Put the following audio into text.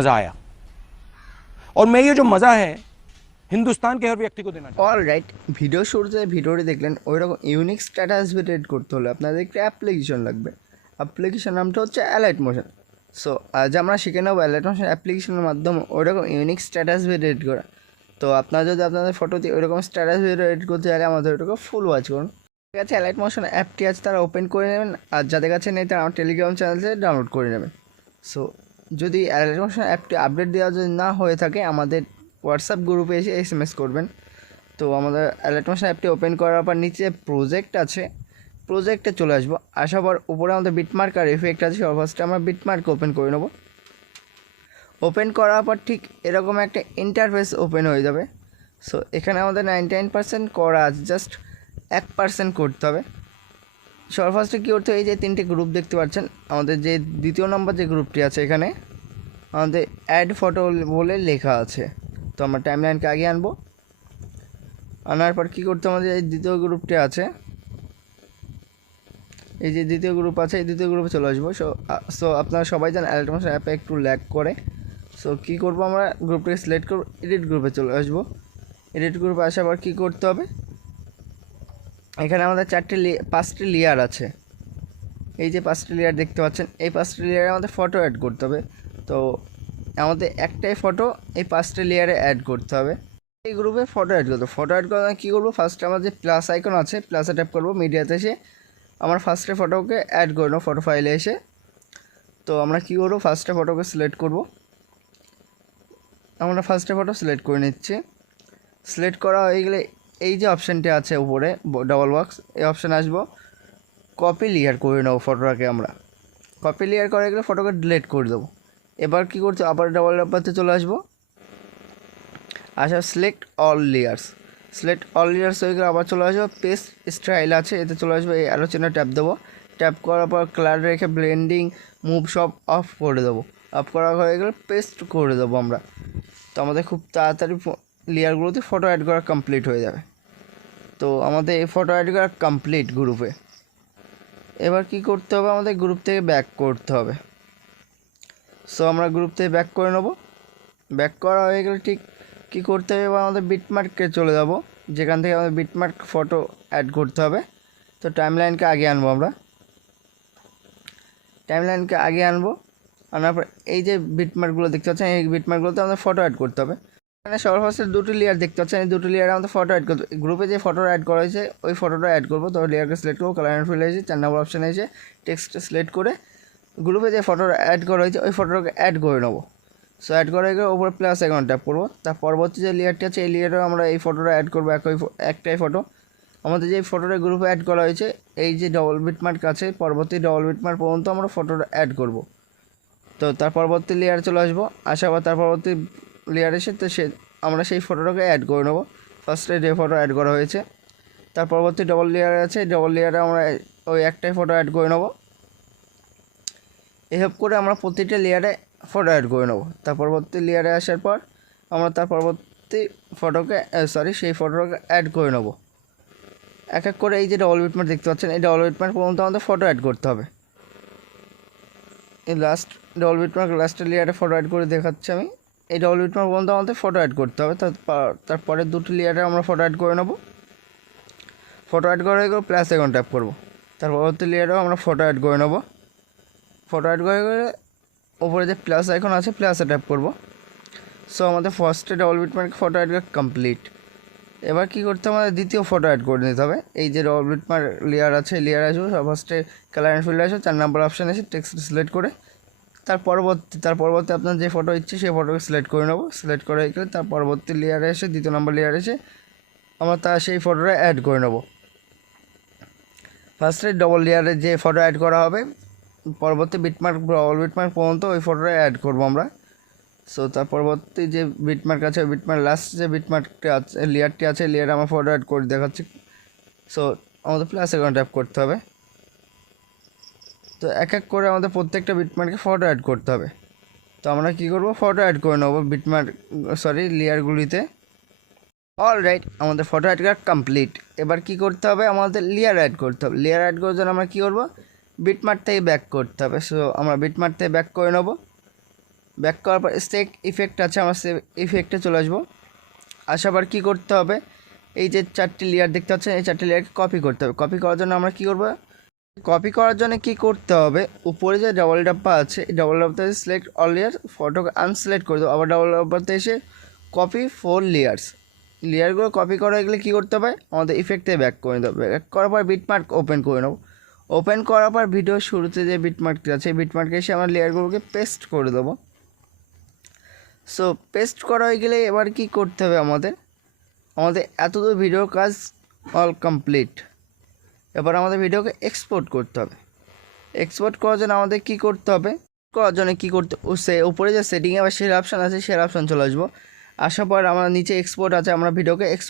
मज़ा आया और मैं ये जो मज़ा है हिंदुस्तान के हर व्यक्ति को देना चाहता অল রাইট, ভিডিও শুরুতে ভিডিওটি দেখলেন ওই রকম ইউনিক স্ট্যাটাস ভিডিও করতে হলে আপনাদের একটা অ্যাপ্লিকেশন লাগবে। অ্যাপ্লিকেশন নামটা হচ্ছে অ্যালাইট মোশন। সো আজ আমরা শিখে নেব অ্যালাইট মোশন অ্যাপ্লিকেশনের মাধ্যমে ওই রকম ইউনিক স্ট্যাটাস ভিডিও এডিট করা। তো আপনারা যদি আপনাদের ফটো দিয়ে ওই রকম স্ট্যাটাস ভিডিও এডিট করতে চাইলে আমাদের ওইটাকে ফুল ওয়াচ করুন। ঠিক আছে, অ্যালাইট মোশন অ্যাপটি আছে তারা ওপেন করে নেবেন, আর যাদের কাছে নেই তারা আমার টেলিগ্রাম চ্যানেল থেকে ডাউনলোড করে নেবেন। সো যদি অ্যালাইট মোশন অ্যাপটি আপডেট দেওয়া যদি না হয়ে থাকে আমাদের হোয়াটসঅ্যাপ গ্রুপে এসে SMS করবেন। তো আমাদের অ্যালাইট মোশন অ্যাপটি ওপেন করার পর নিচে প্রজেক্ট আছে, প্রজেক্টে চলে আসবো। আসার পর উপরে আমাদের বিটমার্ক আর ইফেক্ট আছে, ফার্স্টে আমরা বিটমার্ক ওপেন করে নেব। ওপেন করার পর ঠিক এরকম একটা ইন্টারফেস ওপেন হয়ে যাবে। সো এখানে আমাদের 99% করা আছে, জাস্ট 1% করতে হবে। সবার ফার্স্টে কী করতে হবে, এই যে তিনটে গ্রুপ দেখতে পাচ্ছেন, আমাদের যে দ্বিতীয় নম্বর যে গ্রুপটি আছে এখানে আমাদের অ্যাড ফটো বলে লেখা আছে। তো আমরা টাইমলাইনকে আগে আনবো। আনার পর কী করতে আমাদের এই দ্বিতীয় গ্রুপটি আছে, এই যে দ্বিতীয় গ্রুপ আছে এই দ্বিতীয় গ্রুপে চলে আসবো। সো আপনারা সবাই জানেন অ্যালাইট মোশন অ্যাপে একটু ল্যাগ করে। সো কী করবো, আমরা গ্রুপটাকে সিলেক্ট করবো, এডিট গ্রুপে চলে আসবো। এডিট গ্রুপে আসার পর কী করতে হবে, এখানে আমাদের 5টি লেয়ার আছে। এই যে 5টি লেয়ার দেখতে পাচ্ছেন, এই 5টি লেয়ারে আমাদের ফটো অ্যাড করতে হবে। তো আমাদের একটাই ফটো এই 5টি লেয়ারে অ্যাড করতে হবে। এই গ্রুপে ফটো অ্যাড করতে হবে। ফটো অ্যাড করার কী করবো, ফার্স্টে আমার যে প্লাস আইকন আছে প্লাসে ট্যাপ করবো, মিডিয়াতে এসে আমার ফার্স্টে ফটোকে অ্যাড করে নেবো ফটো ফাইলে এসে। তো আমরা কী করবো, ফার্স্টে ফটোকে সিলেক্ট করব। আমরা ফার্স্টে ফটো সিলেক্ট করে নিচ্ছি। সিলেক্ট করা হয়ে গেলে এই যে অপশানটি আছে উপরে ডবল বক্স, এই অপশানে আসবো, কপি লেয়ার করে নেবো ফটোটাকে। আমরা কপি লেয়ার করে গেলে ফটোকে ডিলিট করে দেবো। এবার কী করতে, আবার ডবল ব্যাপারতে চলে আসবো। আচ্ছা, select all layers, select all layers হয়ে গেলে আবার চলে আসবো, পেস্ট স্টাইল আছে এতে চলে আসবো, এই আলোচনা ট্যাপ দেবো। ট্যাপ করার পর কালার রেখে ব্লেন্ডিং মুভ সব অফ করে দেবো। অফ করা হয়ে গেলে পেস্ট করে দেবো আমরা। তো আমাদের খুব তাড়াতাড়ি লেয়ারগুলোতে ফটো অ্যাড করা কমপ্লিট হয়ে যাবে। তো আমাদের এই ফটো অ্যাড করা কমপ্লিট গ্রুপে। এবার কি করতে হবে, আমাদের গ্রুপ থেকে ব্যাক করতে হবে। সো আমরা গ্রুপ থেকে ব্যাক করে নেব। ব্যাক করা হয়ে গেলে ঠিক কী করতে হবে, এবার আমাদের বিটমার্কে চলে যাব, যেখান থেকে আমাদের বিটমার্ক ফটো অ্যাড করতে হবে। তো টাইমলাইনকে আগে আনবো, আমরা টাইমলাইনকে আগে আনবো। আনার পর এই যে বিটমার্কগুলো দেখতে পাচ্ছেন, এই বিটমার্কগুলোতে আমাদের ফটো অ্যাড করতে হবে। মানে সবার ফার্স্টে দুটি লেয়ার দেখতে পাচ্ছেন, এই দুটি লেয়ারে আমাদের ফটো অ্যাড করতে হবে। গ্রুপে যে ফটোটা অ্যাড করা হয়েছে ওই ফটোটা অ্যাড করবো। তো লেয়ারকে সিলেক্ট করবো, কালার অ্যান্ড ফিল্ড এসে 4 নম্বর অপশানে এসে টেক্সট সিলেক্ট করে গ্রুপে যে ফটোটা অ্যাড করা হয়েছে ওই ফটোটাকে অ্যাড করে নেবো। সো অ্যাড করা গেলে ওপরে প্লাস আইকন ট্যাপ করবো। তার পরবর্তী যে লেয়ারটি আছে এই লেয়ারেও আমরা এই ফটোটা অ্যাড করবো, একটাই ফটো। আমাদের যে ফটোটা গ্রুপে অ্যাড করা হয়েছে এই যে ডবল বিটমার্ক আছে, পরবর্তী ডবল বিটমার্ক পর্যন্ত আমরা ফটোটা অ্যাড করব। তো তার পরবর্তী লেয়ারে চলে আসবো, আসার পর তার পরবর্তী লেয়ার এসে তো আমরা সেই ফটোটাকে অ্যাড করে নেবো। ফার্স্টে যে ফটো অ্যাড করা হয়েছে তার পরবর্তী ডবল লেয়ার আছে, ডবল লেয়ারে আমরা ওই একটাই ফটো অ্যাড করে নেবো। এসব করে আমরা প্রতিটা লেয়ারে ফটো অ্যাড করে নেবো। তার পরবর্তী লেয়ারে আসার পর আমরা তার পরবর্তী ফটোকে সেই ফটোটাকে অ্যাড করে নেবো। এক এক করে এই যে ডবল বিটমার্ক দেখতে পাচ্ছেন, এই ডবল বিটমার্ক পর্যন্ত আমাদের ফটো অ্যাড করতে হবে। এই লাস্ট ডবল বিটমার্ক লাস্টের লেয়ারে ফটো অ্যাড করে দেখাচ্ছি আমি। এই ডবল বিটমার্ক পর্যন্ত আমাদের ফটো অ্যাড করতে হবে। তারপরে দুটি লেয়ারে আমরা ফটো অ্যাড করে নেবো। ফটো অ্যাড করে গেলে প্লাস আইকন ট্যাপ করবো। তার পরবর্তী লেয়ারেও আমরা ফটো অ্যাড করে নেবো। ফটো অ্যাড করে গেলে ওপরে যে প্লাস আইকন আছে প্লাসে ট্যাপ করব। সো আমাদের ফার্স্টে ডবল বিটমার্ক ফটো অ্যাড করা কমপ্লিট। এবার কী করতে হবে, আমাদের দ্বিতীয় ফটো অ্যাড করে নিতে হবে। এই যে ডবল বিটমার্ক লেয়ার আছে লেয়ার আসবো, ফার্স্টে কালার অ্যান্ড ফিল্ড আসবে, 4 নম্বর অপশান এসে টেক্সট সিলেক্ট করে তার পরবর্তী আপনার যে ফটো ইচ্ছে সেই ফটোকে সিলেক্ট করে নেবো। সিলেক্ট করে গেলে তার পরবর্তী লেয়ারে এসে দ্বিতীয় নম্বর লেয়ারে এসে আমরা সেই ফটোটা অ্যাড করে নেবো। ফার্স্টে ডবল লেয়ারে যে ফটো অ্যাড করা হবে পরবর্তী ডবল বিটমার্ক পর্যন্ত ওই ফটোটা অ্যাড করবো আমরা। সো তার পরবর্তী যে বিটমার্ক আছে ওই বিটমার্ক লাস্ট যে বিটমার্কটি আছে লেয়ারটি আছে লেয়ারে আমরা ফটো অ্যাড করে দেখাচ্ছি। সো আমাদের প্লাস আইকন ট্যাপ করতে হবে। তো এক এক করে আমাদের প্রত্যেকটা বিটমার্কে ফটো অ্যাড করতে হবে। তো আমরা কী করবো, ফটো অ্যাড করে নেবো লেয়ারগুলিতে। অল রাইট, আমাদের ফটো অ্যাড করা কমপ্লিট। এবার কী করতে হবে, আমাদের লেয়ার অ্যাড করতে হবে। লেয়ার অ্যাড করার জন্য আমরা কী করবো, বিটমার্ক থেকে ব্যাক করতে হবে। সো আমরা বিটমার্ক থেকে ব্যাক করে নেবো। ব্যাক করার পর স্টেক ইফেক্ট আছে, আমরা সে ইফেক্টে চলে আসবো। আসার পর কী করতে হবে, এই যে 4টি লেয়ার দেখতে পাচ্ছেন, এই 4টি লেয়ারকে কপি করতে হবে। কপি করার জন্য আমরা কী করবো, কপি করার জন্য কী করতে হবে, উপরে যে ডাবল ডাব্বা আছে, এই ডাবল ডাব্বাতে সিলেক্ট অল লেয়ার, ফটোকে আনসিলেক্ট করে দেবো। আবার ডাবল ডাব্বাতে এসে কপি 4 লেয়ার্স, লেয়ারগুলো কপি করা গেলে কী করতে হবে, আমাদের ইফেক্টে ব্যাক করে দেবো। ব্যাক করার পর বিটমার্ক ওপেন করে নেবো। ওপেন করার পর ভিডিও শুরুতে যে বিটমার্কটি আছে, এই বিটমার্কে এসে আমরা লেয়ারগুলোকে পেস্ট করে দেবো। সো পেস্ট করা হয়ে গেলে এবার কি করতে হবে, আমাদের এতদূর ভিডিওর কাজ অল কমপ্লিট। এবার আমাদের ভিডিওকে এক্সপোর্ট করতে হবে। এক্সপোর্ট করার জন্য আমাদের কী করতে হবে, উপরে যে সেটিংয়ে আবার শেয়ার অপশান আছে, শেয়ার অপশান চলে আসবো। আসার পর আমরা নিচে এক্সপোর্ট আছে, আমরা ভিডিওকে এক্সপোর্ট